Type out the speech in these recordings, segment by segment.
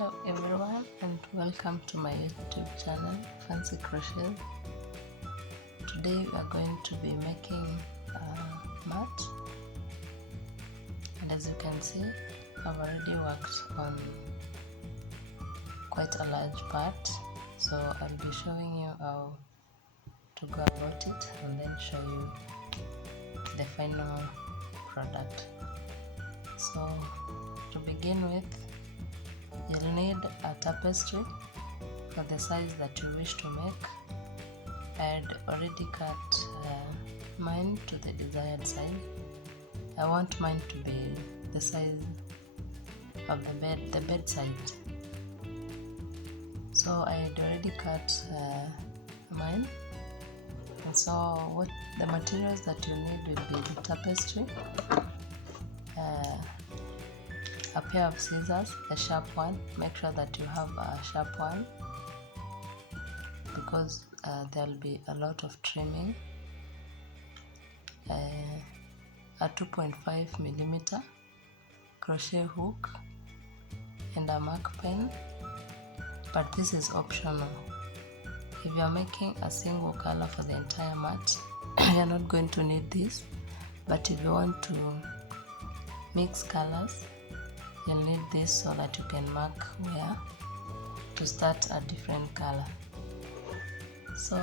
Hello everyone and welcome to my YouTube channel Fancy Crochet. Today we are going to be making a mat, and as you can see I've already worked on quite a large part, so I'll be showing you how to go about it and then show you the final product. So to begin with, you'll need a tapestry for the size that you wish to make. I had already cut mine to the desired size. I want mine to be the size of the bedside. So I had already cut mine. And so what the materials that you need will be the tapestry, a pair of scissors, a sharp one. Make sure that you have a sharp one because there will be a lot of trimming. A 2.5mm crochet hook and a mark pen, but this is optional. If you are making a single color for the entire mat, you are not going to need this, but if you want to mix colors, you'll need this so that you can mark where to start a different color. So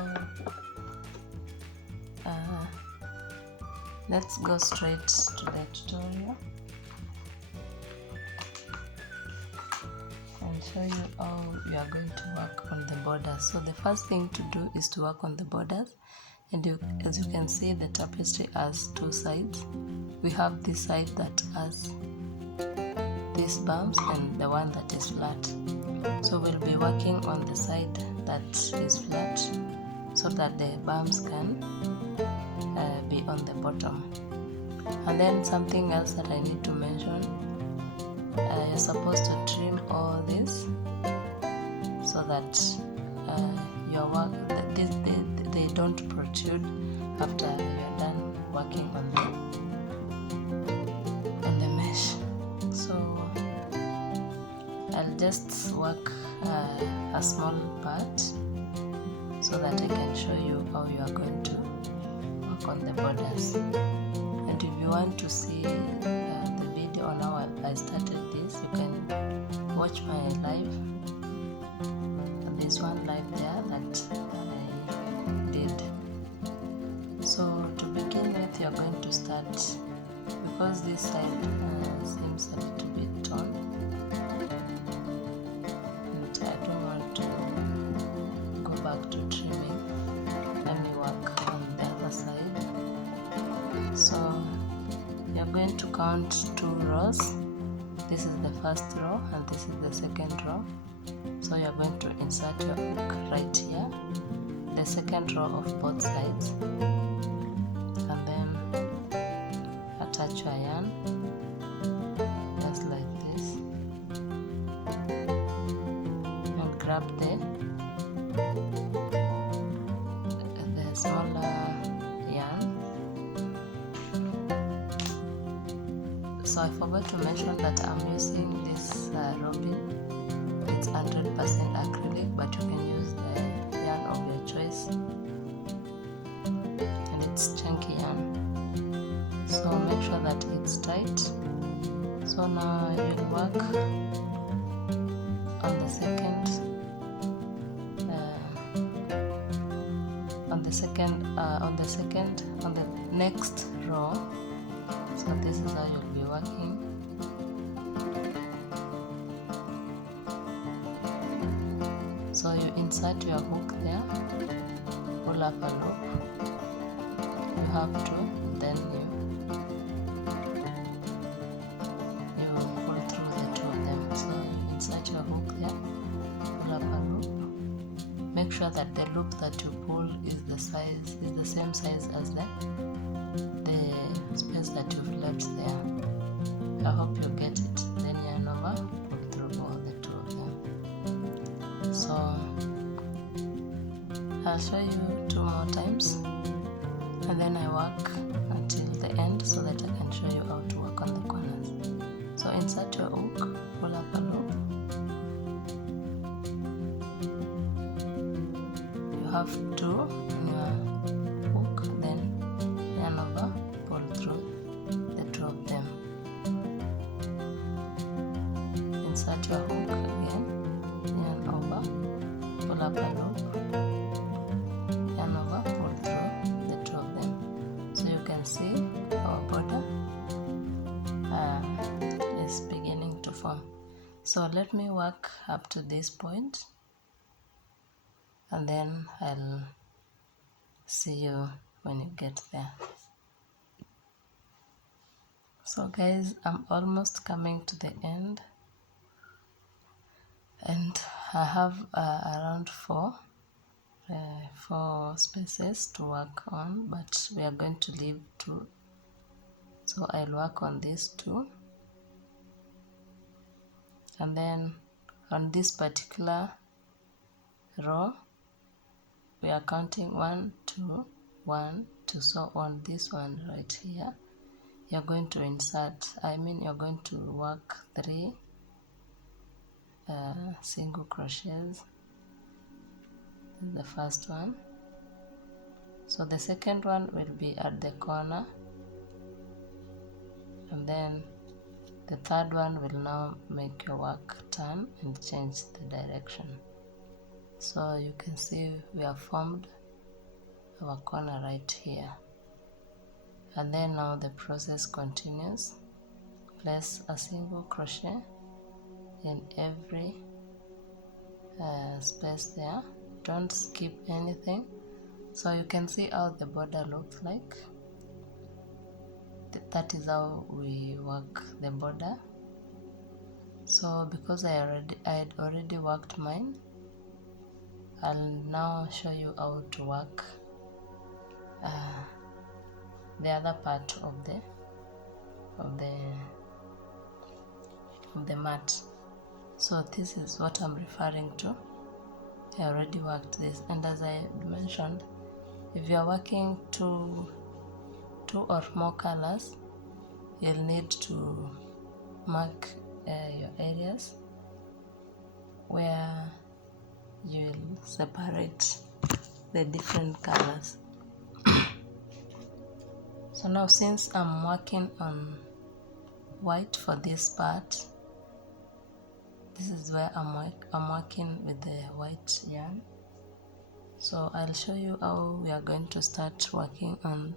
let's go straight to the tutorial and show you how you are going to work on the borders. So the first thing to do is to work on the borders, and as you can see, the tapestry has two sides. We have this side that has these bumps and the one that is flat. So we'll be working on the side that is flat so that the bumps can be on the bottom. And then something else that I need to mention, you're supposed to trim all this so that your work, they don't protrude after you're done working on the mesh. So I'll just work a small part so that I can show you how you are going to work on the borders. And if you want to see the video on how I started this, you can watch my live. There's one live there that I did. So to begin with, you're going to start, because this side seems a little bit torn, and I don't want to go back to trimming. Let me work on the other side. So you're going to count 2 rows. This is the first row and this is the second row. So you're going to insert your hook right here, the second row of both sides, and then attach your yarn just like this, and grab the smaller yarn. So I forgot to mention that I'm using this robin. It's 100% acrylic, but you can use the yarn of your choice, and it's chunky yarn. So make sure that it's tight. So now you'll work on the next row. So this is how you'll be working. So you insert your hook there, pull up a loop. You have to, then you will pull through the 2 of them. So you insert your hook there, pull up a loop. Make sure that the loop that you pull is the same size as the space that you've left there. I hope you get it. Then yarn over, pull through all the 2 of them. So I'll show you 2 more times, and then I work until the end so that I can show you how to work on the corners. So insert your hook, pull up a loop, have two in your hook, then yarn over, pull through the two of them. Insert your hook again, yarn over, pull up a loop, yarn over, pull through the two of them. So you can see our border is beginning to form. So let me work up to this point, and then I'll see you when you get there. So guys, I'm almost coming to the end, and I have around four spaces to work on, but we are going to leave two, so I'll work on these two, and then on this particular row we are counting 1 2 1 2. So on this one right here, you're going to insert, you're going to work 3 single crochets. This is the first one. So the second one will be at the corner, and then the third one will now make your work turn and change the direction. So you can see we have formed our corner right here, and then now the process continues. Place a single crochet in every space there, don't skip anything. So you can see how the border looks like. That is how we work the border. So because I had already worked mine, I'll now show you how to work the other part of the mat. So this is what I'm referring to. I already worked this, and as I mentioned, if you are working two or more colors, you'll need to mark your areas where you'll separate the different colors. So now, since I'm working on white for this part, this is where I'm working with the white yarn. So I'll show you how we are going to start working on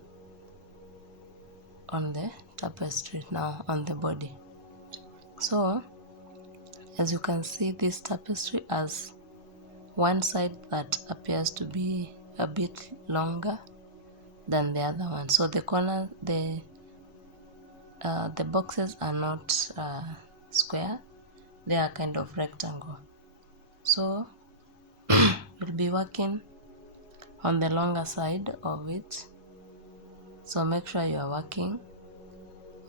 the tapestry now, on the body. So as you can see, this tapestry has one side that appears to be a bit longer than the other one. So the corner, the boxes are not square, they are kind of rectangle. So we'll be working on the longer side of it. So make sure you are working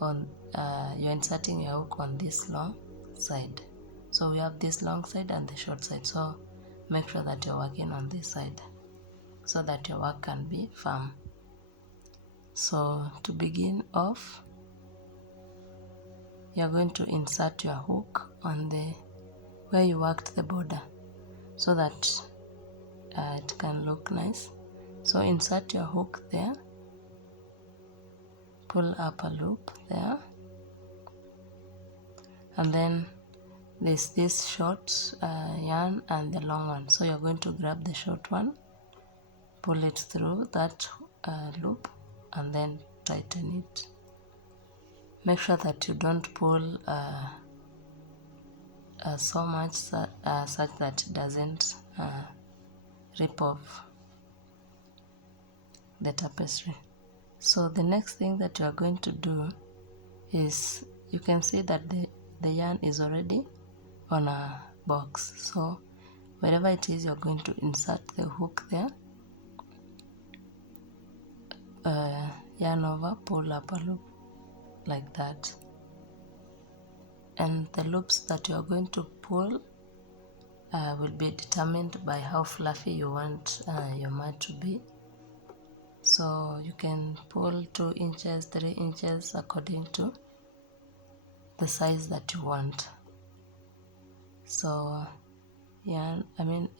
on you're inserting your hook on this long side. So we have this long side and the short side, so make sure that you're working on this side so that your work can be firm. So to begin off, you're going to insert your hook on the where you worked the border so that it can look nice. So insert your hook there, pull up a loop there, and then there's this short yarn and the long one. So you're going to grab the short one, pull it through that loop, and then tighten it. Make sure that you don't pull so much such that it doesn't rip off the tapestry. So the next thing that you are going to do is, you can see that the yarn is already on a box. So wherever it is, you're going to insert the hook there, yarn over, pull up a loop like that, and the loops that you are going to pull will be determined by how fluffy you want your mat to be. So you can pull 2 inches, 3 inches according to the size that you want. So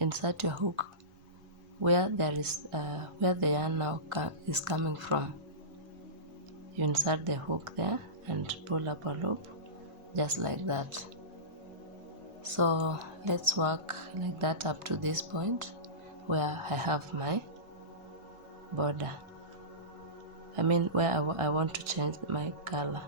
insert your hook where the yarn now is coming from, you insert the hook there and pull up a loop just like that. So let's work like that up to this point where I have my border. I mean where I want to change my color.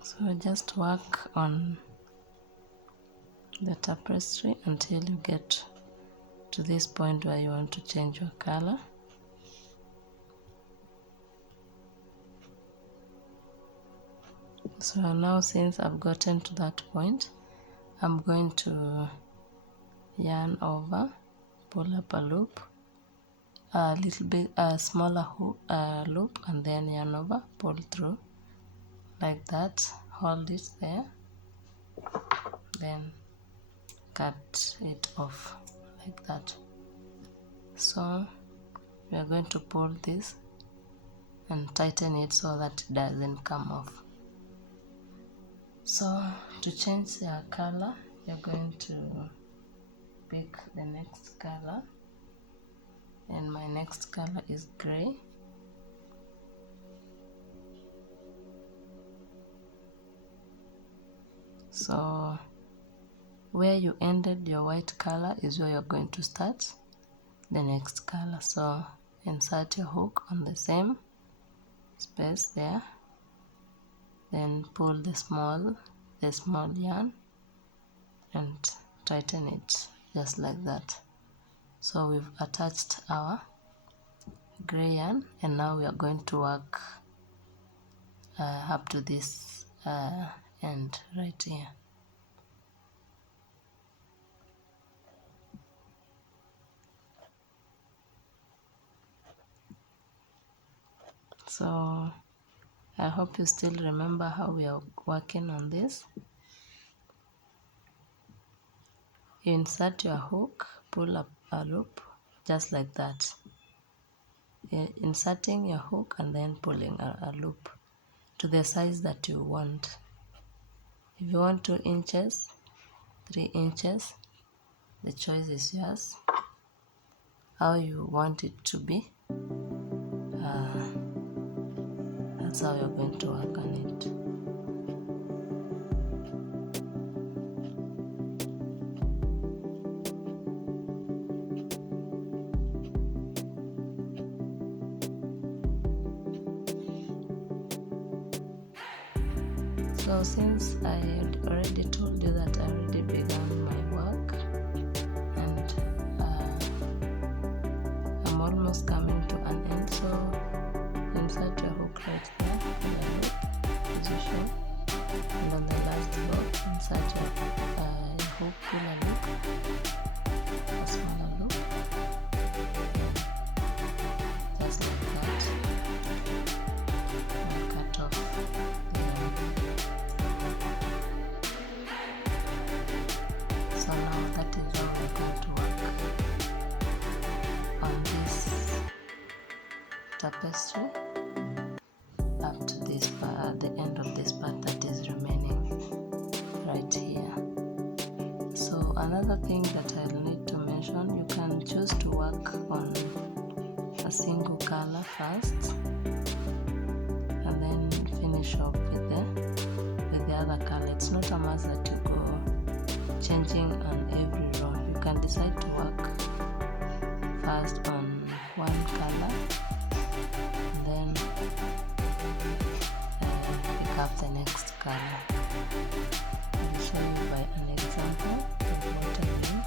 So just work on the tapestry until you get to this point where you want to change your color. So now, since I've gotten to that point, I'm going to yarn over, pull up a loop, a little bit smaller hook, loop, and then yarn over, pull through like that, hold it there, then cut it off like that. So we are going to pull this and tighten it so that it doesn't come off. So to change your color, you're going to pick the next color, and my next color is gray. So where you ended your white color is where you're going to start the next color. So insert your hook on the same space there, then pull the small yarn and tighten it just like that. So we've attached our gray yarn, and now we are going to work up to this end right here. So I hope you still remember how we are working on this. You insert your hook, pull up a loop just like that. Inserting your hook and then pulling a loop to the size that you want. If you want 2 inches, 3 inches, the choice is yours. How you want it to be, that's how you're going to work on it. So since I had already told you that I already began my work, and I'm almost coming to an end, so insert your hook right there in the loop position, and on the last row insert your hook, pull a loop, a smaller loop, just like that, and cut off the yarn. So now that is how we're going to work on this tapestry up to this part, the end of this part that is remaining right here. So another thing that I'll need to mention, you can choose to work on a single color first and then finish off with the other color. It's not a must that you go changing on every row. You can decide to work first on one color and then pick up the next color. I'll show you by an example of what I mean.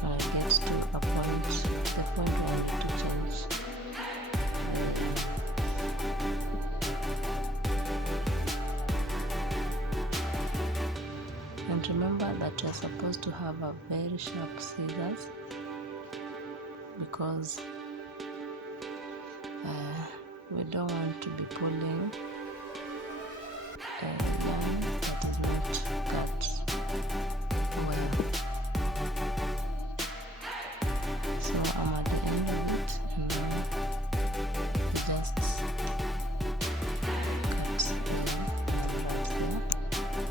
When I get to a point, the point where I need to change. And remember that you're supposed to have a very sharp scissors, because we don't want to be pulling yarn that is not cut. well. So I'm at the end of it, and then just cut the numbers here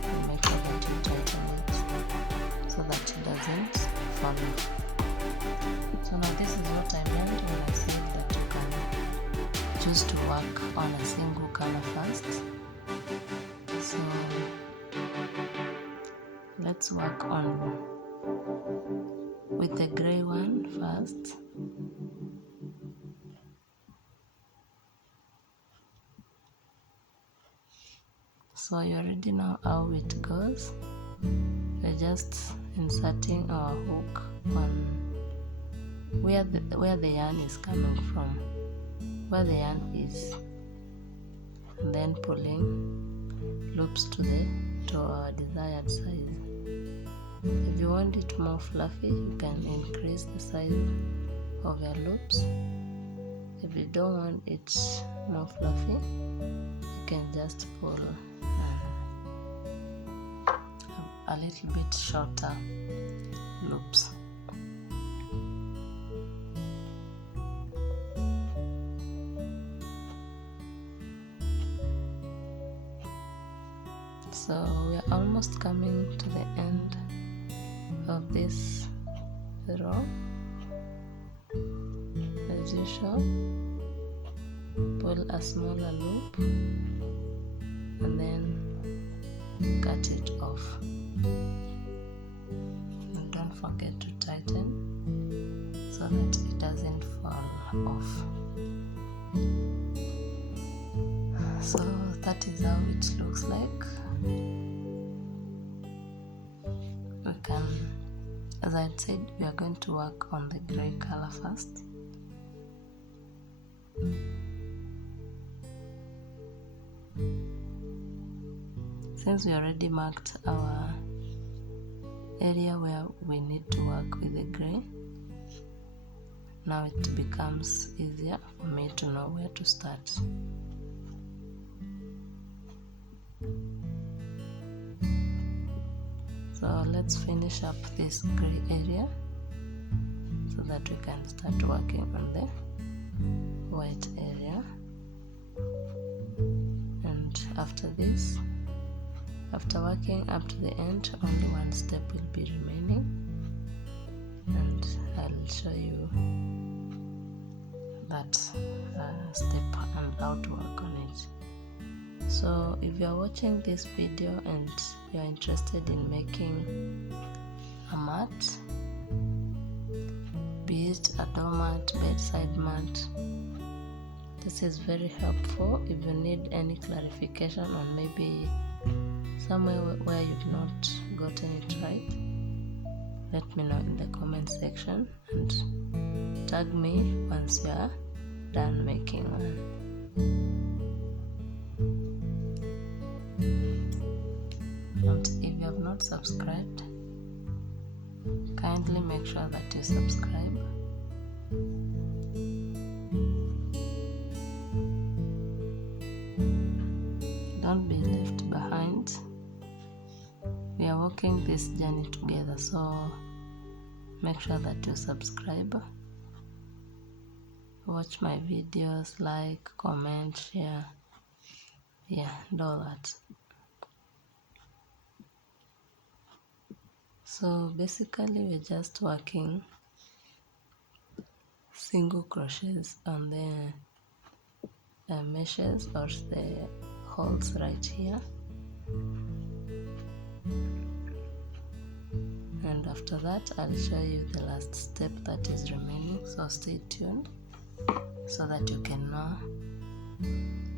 and make sure that you tighten it so that it doesn't fall off. So now this is what I meant when I said that you can choose to work on a single color first. So let's work on with the gray one first. So you already know how it goes. We're just inserting our hook on where the yarn is coming from, where the yarn is, and then pulling loops to our desired size. If you want it more fluffy, you can increase the size of your loops. If you don't want it more fluffy, you can just pull a little bit shorter loops. So we are almost coming to the end of this row. As usual, pull a smaller loop and then cut it off. And don't forget to tighten so that it doesn't fall off. So that is how it looks like. We can, as I said, we are going to work on the gray color first. Since we already marked our area where we need to work with the gray, now it becomes easier for me to know where to start. So let's finish up this gray area so that we can start working on the white area. And after this, after working up to the end, only one step will be remaining, and I'll show you that step and how to work on it. So if you are watching this video and you are interested in making a mat, be it a doormat, bedside mat, this is very helpful. If you need any clarification on maybe somewhere where you've not gotten it right, let me know in the comment section and tag me once you are done making one. And if you have not subscribed, kindly make sure that you subscribe. Don't be left behind. We are walking this journey together, so make sure that you subscribe. Watch my videos, like, comment, share, and all that. So basically we're just working single crochets on the meshes or the holes right here, and after that I'll show you the last step that is remaining, so stay tuned so that you can know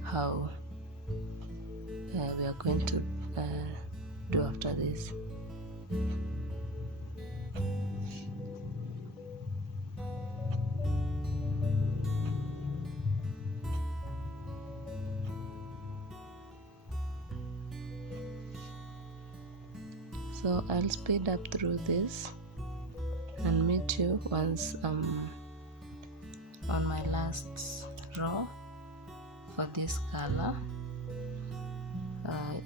how we are going to do after this. So I'll speed up through this and meet you once I'm on my last row for this color.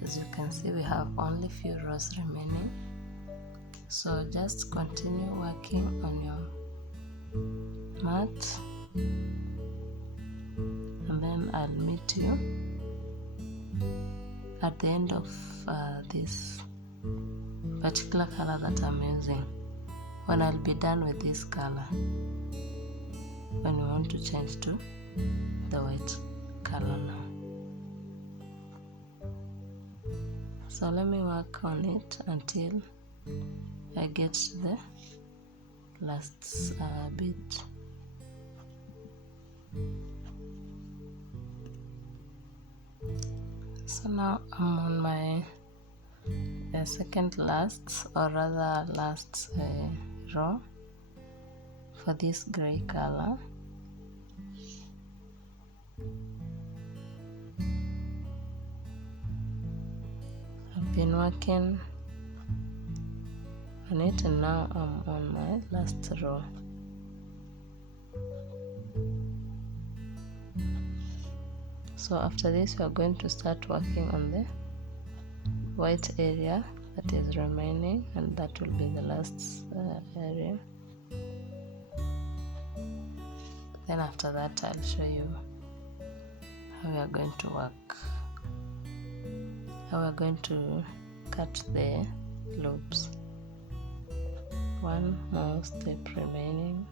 as you can see, we have only few rows remaining, so just continue working on your mat, and then I'll meet you at the end of this particular color that I'm using, when I'll be done with this color, when we want to change to the white color now. So let me work on it until I get to the last bit. So now I'm on my second last, or rather last row for this gray color. I've been working on it, and now I'm on my last row. So after this, we are going to start working on the white area that is remaining, and that will be the last area. Then after that, I'll show you how we are going to work, how we are going to cut the loops. One more step remaining.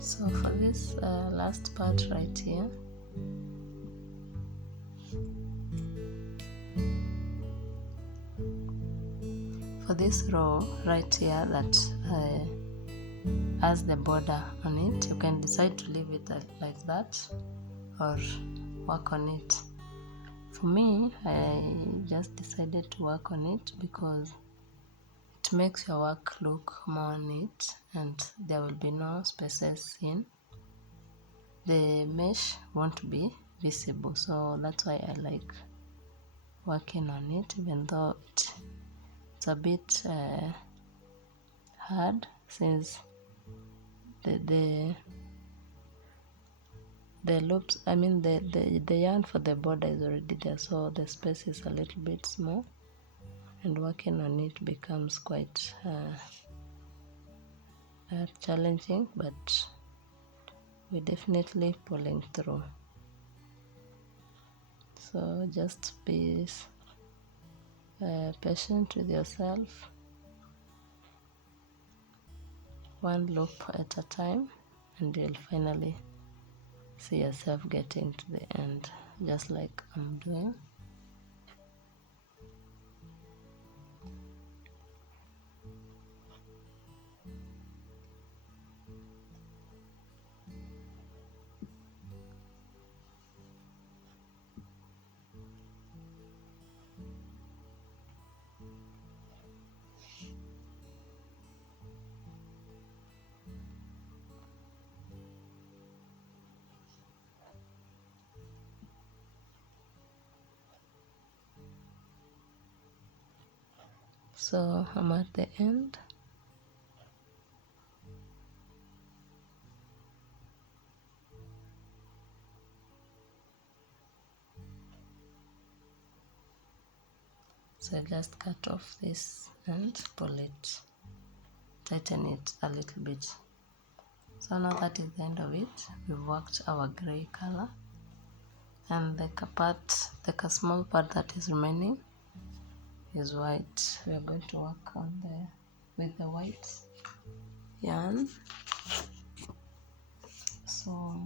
So for this last part right here, for this row right here that has the border on it, you can decide to leave it like that or work on it. For me, I just decided to work on it because it makes your work look more neat, and there will be no spaces in. The mesh won't be visible, so that's why I like working on it, even though it's a bit hard, since the loops, I mean the yarn for the border is already there, so the space is a little bit small, and working on it becomes quite challenging, but we're definitely pulling through. So just be patient with yourself, one loop at a time, and you'll finally see yourself getting to the end, just like I'm doing. So I'm at the end. So just cut off this and pull it, tighten it a little bit. So now that is the end of it. We've worked our gray color, and the small part that is remaining is white. We are going to work on with the white yarn. So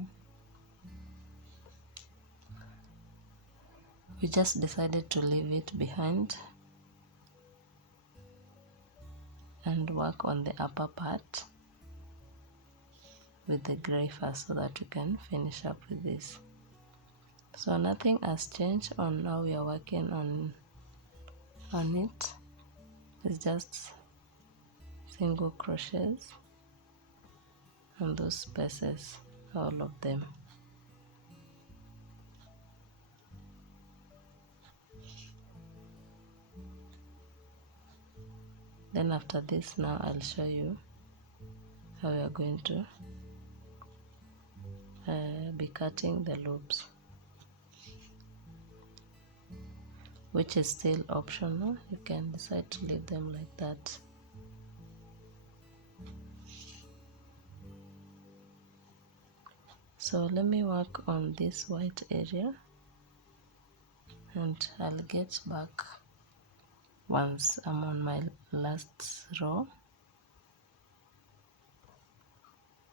we just decided to leave it behind and work on the upper part with the gray first, so that we can finish up with this. So nothing has changed on how we are working on it. It's just single crochets and those spaces, all of them. Then after this, now I'll show you how we are going to be cutting the loops, which is still optional. You can decide to leave them like that. So let me work on this white area, and I'll get back once I'm on my last row,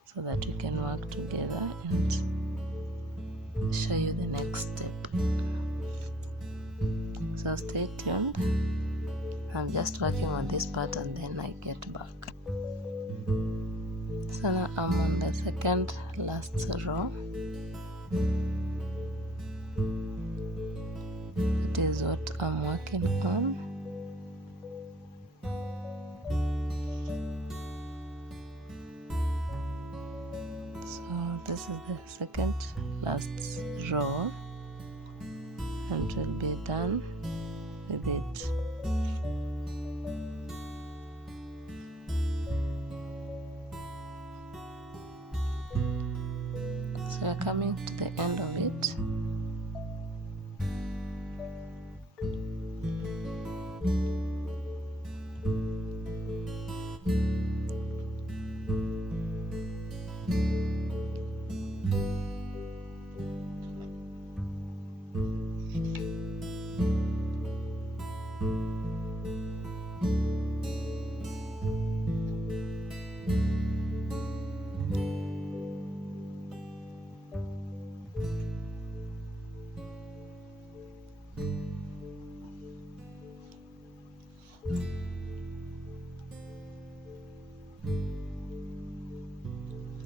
so that we can work together and show you the next step. So stay tuned. I'm just working on this part and then I get back. So now I'm on the second last row. That is what I'm working on. So this is the second last row, and we'll be done with it. So we're coming to the end of it.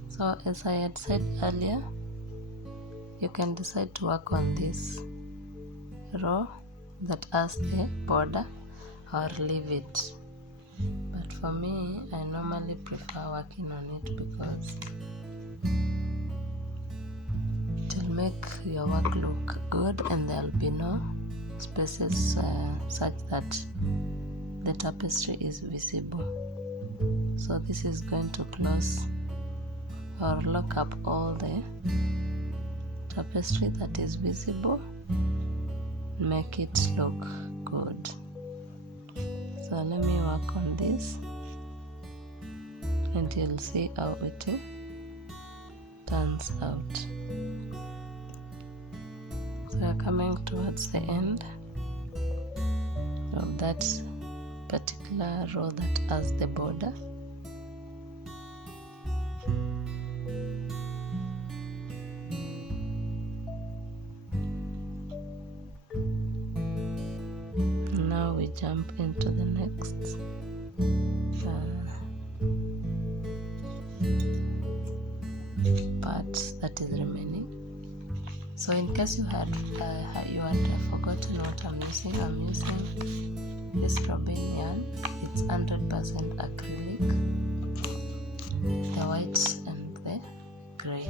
So as I had said earlier, you can decide to work on this row that has the border or leave it. But for me, I normally prefer working on it because it will make your work look good and there will be no spaces such that the tapestry is visible. So this is going to close or lock up all the tapestry that is visible, make it look good. So let me work on this and you'll see how it turns out. So we're coming towards the end of that particular row that has the border. Now we jump into the next part that is remaining. So in case you had forgotten what I'm using this Robin yarn. It's 100% acrylic, the white and the gray.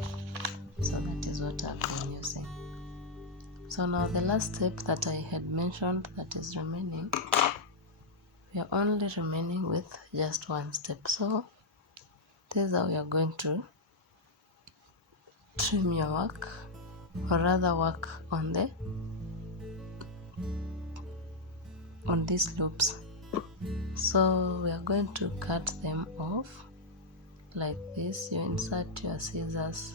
So that is what I've been using. So now the last step that I had mentioned that is remaining, we are only remaining with just one step. So this is how we are going to trim your work, or rather work on these loops. So we are going to cut them off like this. You insert your scissors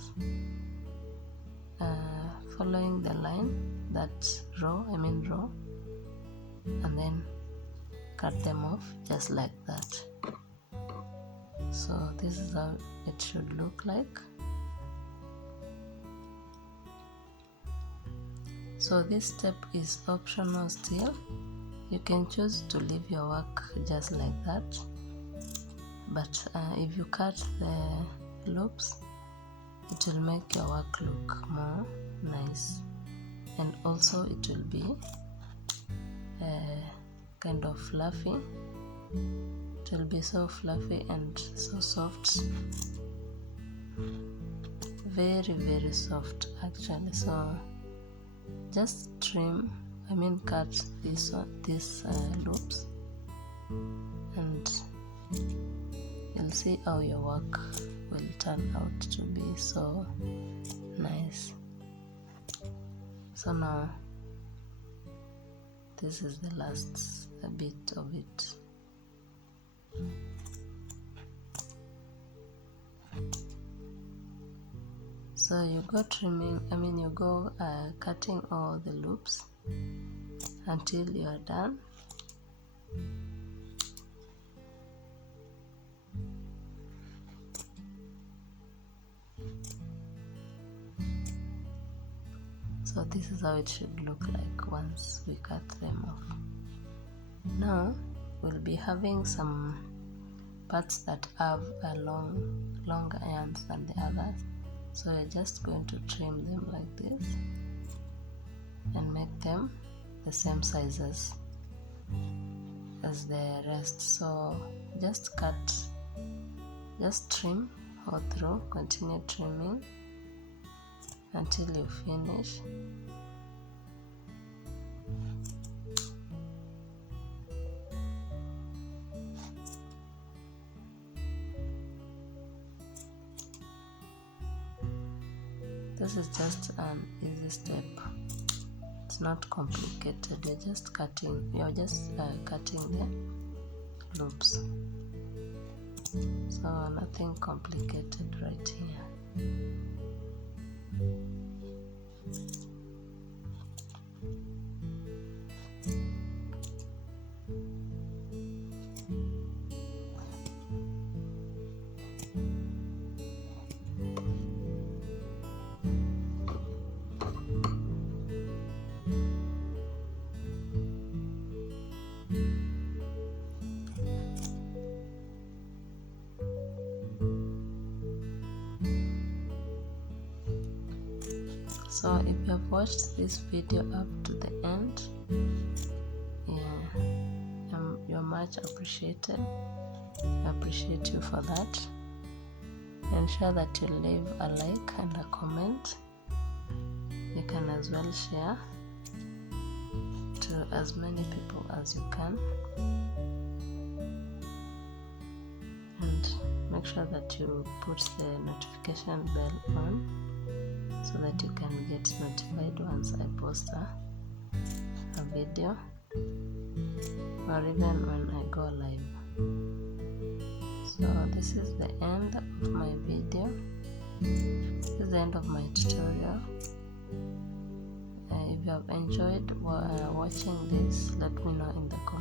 following the line, that row, and then cut them off just like that. So this is how it should look like. So this step is optional still. You can choose to leave your work just like that, but if you cut the loops, it will make your work look more nice, and also it will be kind of fluffy. It will be so fluffy and so soft, very soft actually. So just cut these loops and you'll see how your work will turn out to be so nice. So now this is the last bit of it. So you go trimming, you go cutting all the loops until you are done. So this is how it should look like once we cut them off. Now we'll be having some parts that have a longer ends than the others. So you're just going to trim them like this and make them the same sizes as the rest. So just trim all through, continue trimming until you finish. This is just an easy step. It's not complicated. You're just cutting the loops. So nothing complicated right here. So if you have watched this video up to the end, you're much appreciated. I appreciate you for that. Ensure that you leave a like and a comment. You can as well share to as many people as you can. And make sure that you put the notification bell on, so that you can get notified once I post a video, or even when I go live. So this is the end of my video. This is the end of my tutorial. If you have enjoyed watching this, let me know in the comments.